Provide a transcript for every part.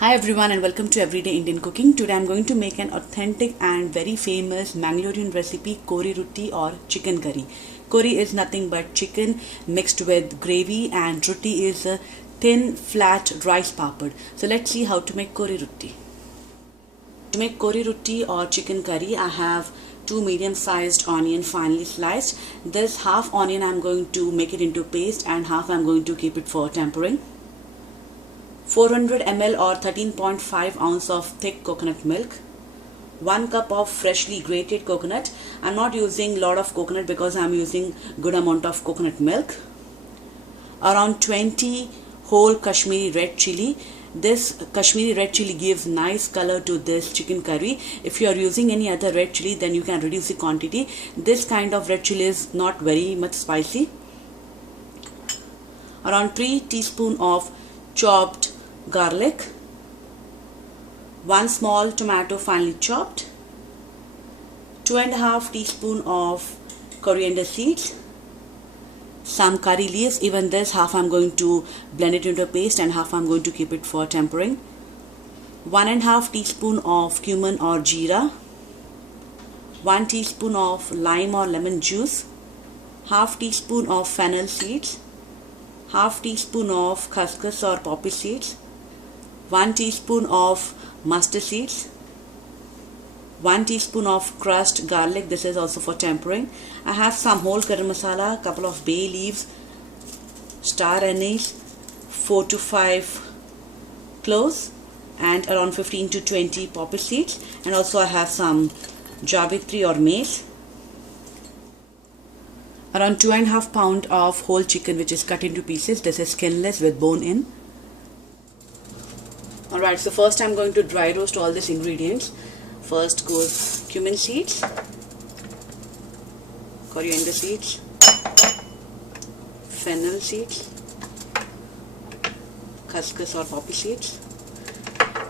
Hi everyone and welcome to Everyday Indian Cooking. Today I'm going to make an authentic and very famous Mangalorean recipe, Kori Rotti or chicken curry. Kori is nothing but chicken mixed with gravy and Rotti is a thin flat rice papad. So let's see how to make Kori Rotti. To make Kori Rotti or chicken curry, I have two medium-sized onion finely sliced. This half onion I'm going to make it into paste and half I'm going to keep it for tempering. 400 ml or 13.5 ounce of thick coconut milk, 1 cup of freshly grated coconut. I'm not using lot of coconut because I'm using good amount of coconut milk. Around 20 whole Kashmiri red chili. This Kashmiri red chili gives nice color to this chicken curry. If you are using any other red chili, then you can reduce the quantity. This kind of red chili is not very much spicy. Around 3 teaspoons of chopped garlic, 1 small tomato finely chopped, 2.5 teaspoons of coriander seeds, some curry leaves. Even this half I'm going to blend it into a paste and half I'm going to keep it for tempering. 1.5 teaspoons of cumin or jeera, 1 teaspoon of lime or lemon juice, half teaspoon of fennel seeds, half teaspoon of khaskhas or poppy seeds, 1 teaspoon of mustard seeds, 1 teaspoon of crushed garlic. This is also for tempering. I have some whole garam masala, couple of bay leaves, star anise, 4 to 5 cloves, and around 15 to 20 poppy seeds. And also I have some jawitri or mace. Around 2.5 pounds of whole chicken which is cut into pieces. This is skinless with bone in. Alright, so first I'm going to dry roast all these ingredients. First goes cumin seeds, coriander seeds, fennel seeds, khaskhas or poppy seeds,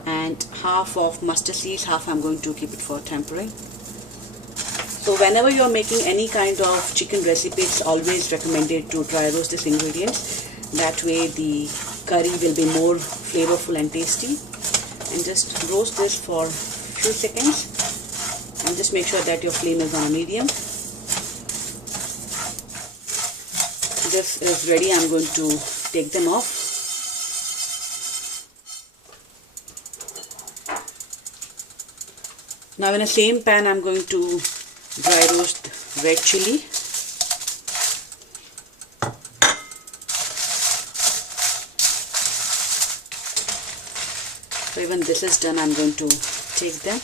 and half of mustard seeds. Half I'm going to keep it for tempering. So whenever you are making any kind of chicken recipe, it's always recommended to dry roast these ingredients. That way the curry will be more flavorful and tasty. And just roast this for a few seconds and just make sure that your flame is on a medium. This is ready. I'm going to take them off. Now in the same pan I'm going to dry roast red chili. So even this is done, I'm going to take them.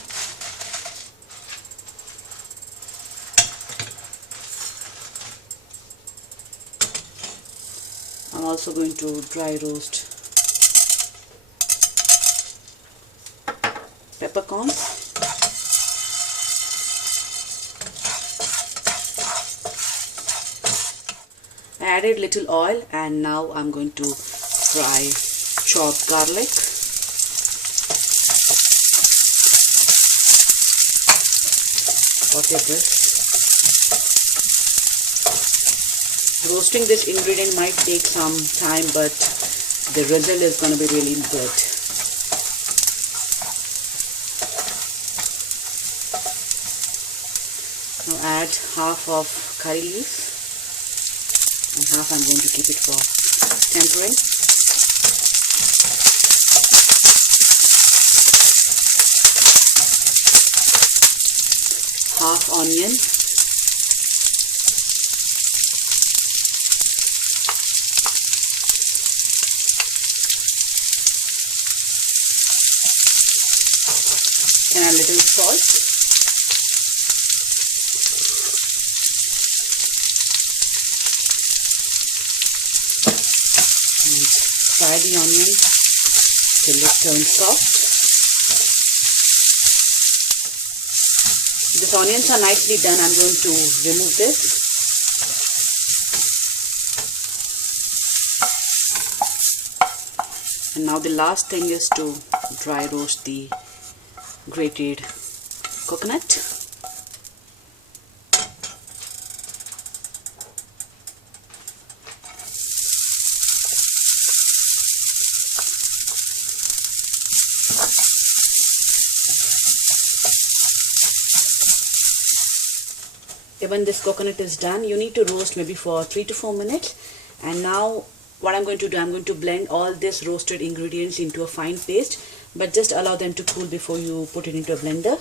I'm also going to dry roast peppercorns. I added little oil and now I'm going to fry chopped garlic. Whatever. Roasting this ingredient might take some time, but the result is going to be really good. Now add half of curry leaves and half I'm going to keep it for tempering. Half onion, and a little salt, and fry the onion till it turns soft. These onions are nicely done. I'm going to remove this. And now the last thing is to dry roast the grated coconut. Even this coconut is done. You need to roast maybe for 3 to 4 minutes. And now what I'm going to do, I'm going to blend all this roasted ingredients into a fine paste, but just allow them to cool before you put it into a blender.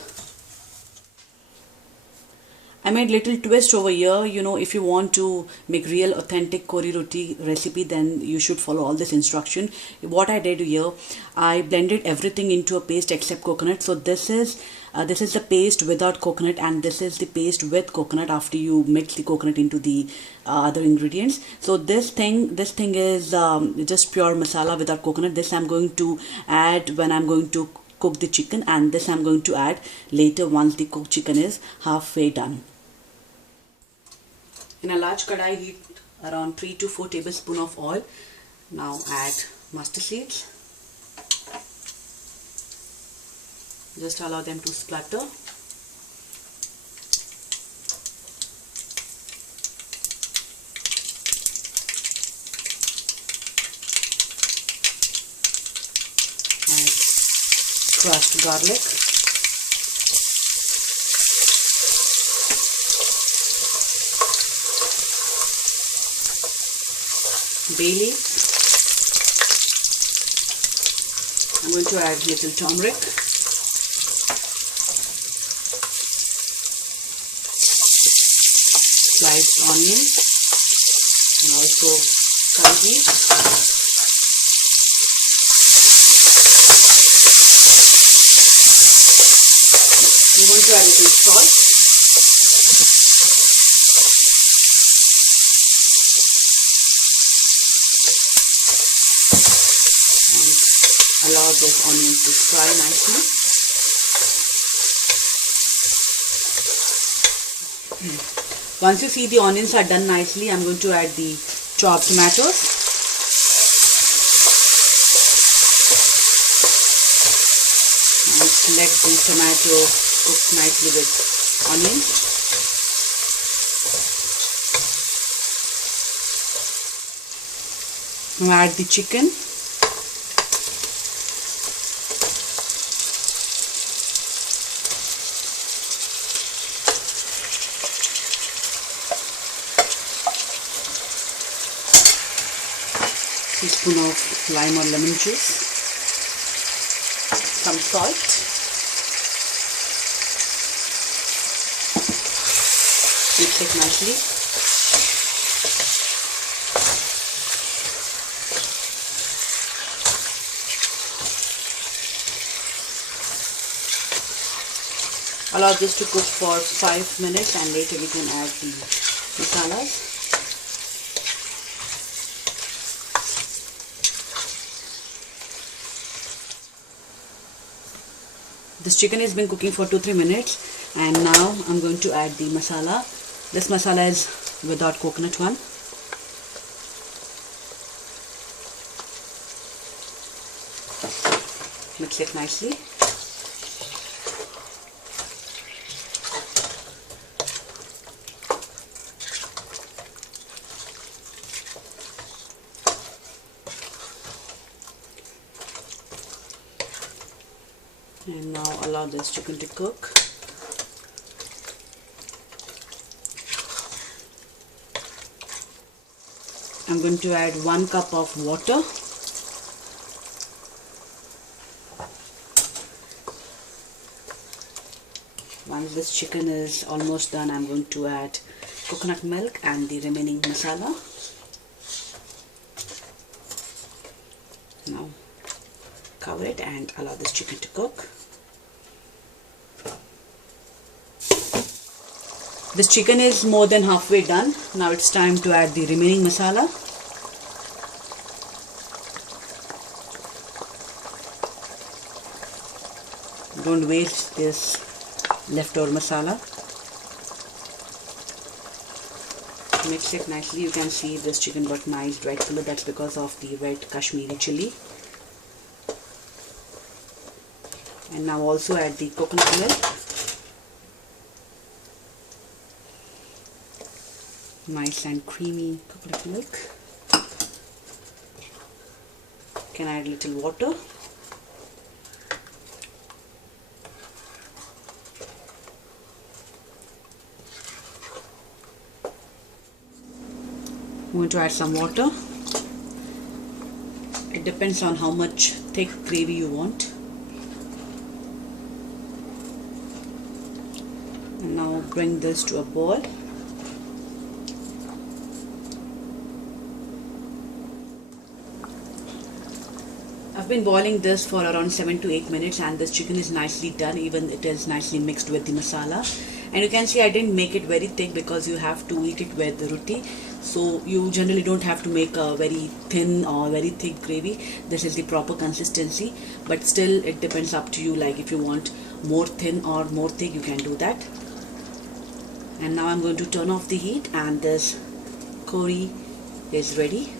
I made little twist over here. You know, if you want to make real authentic Kori Rotti recipe, then you should follow all this instruction. What I did here, I blended everything into a paste except coconut. So this is the paste without coconut, and this is the paste with coconut after you mix the coconut into the other ingredients. So this thing is just pure masala without coconut. This I'm going to add when I'm going to cook the chicken, and this I'm going to add later once the cooked chicken is halfway done. In a large kadai, heat around 3 to 4 tablespoons of oil. Now add mustard seeds. Just allow them to splutter. Add crushed garlic. Bay leaf. I'm going to add little turmeric. Sliced onion and also curry leaves. I'm going to add a little salt. Allow this onion to fry nicely. Once you see the onions are done nicely, I'm going to add the chopped tomatoes. And let the tomato cook nicely with onions. Now add the chicken. Teaspoon of lime or lemon juice, some salt, mix it nicely. Allow this to cook for 5 minutes, and later we can add the masalas. This chicken has been cooking for 2-3 minutes, and now I'm going to add the masala. This masala is without coconut one. Mix it nicely. And now allow this chicken to cook. I'm going to add 1 cup of water. Once this chicken is almost done, I'm going to add coconut milk and the remaining masala. Now cover it and allow this chicken to cook. This chicken is more than halfway done. Now it's time to add the remaining masala. Don't waste this leftover masala. Mix it nicely. You can see this chicken got nice red color. That's because of the red Kashmiri chili. And now also add the coconut milk. Nice and creamy coconut milk. Can add a little water. I'm going to add some water. It depends on how much thick gravy you want. And now bring this to a boil. I've been boiling this for around 7 to 8 minutes, and this chicken is nicely done, even it is nicely mixed with the masala. And you can see I didn't make it very thick because you have to eat it with the roti. So you generally don't have to make a very thin or very thick gravy. This is the proper consistency, but still it depends up to you, like if you want more thin or more thick, you can do that. And now I'm going to turn off the heat, and this Kori is ready.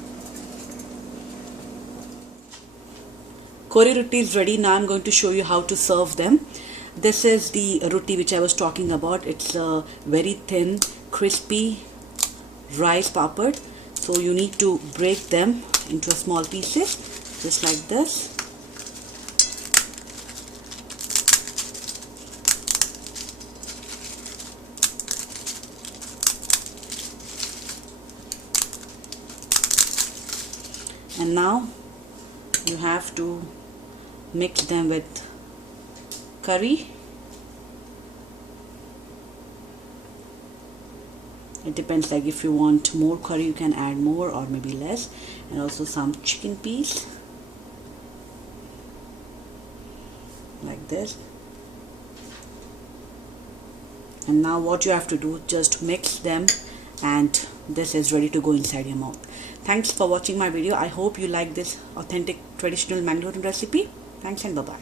Kori Rotti is ready. Now I'm going to show you how to serve them. This is the roti which I was talking about. It's a very thin, crispy rice papad. So you need to break them into small pieces, just like this. And now you have to mix them with curry. It depends, like if you want more curry you can add more or maybe less, and also some chicken peas like this. And now what you have to do, just mix them, and this is ready to go inside your mouth. Thanks for watching my video. I hope you like this authentic traditional Mangalorean recipe. Thanks and bye-bye.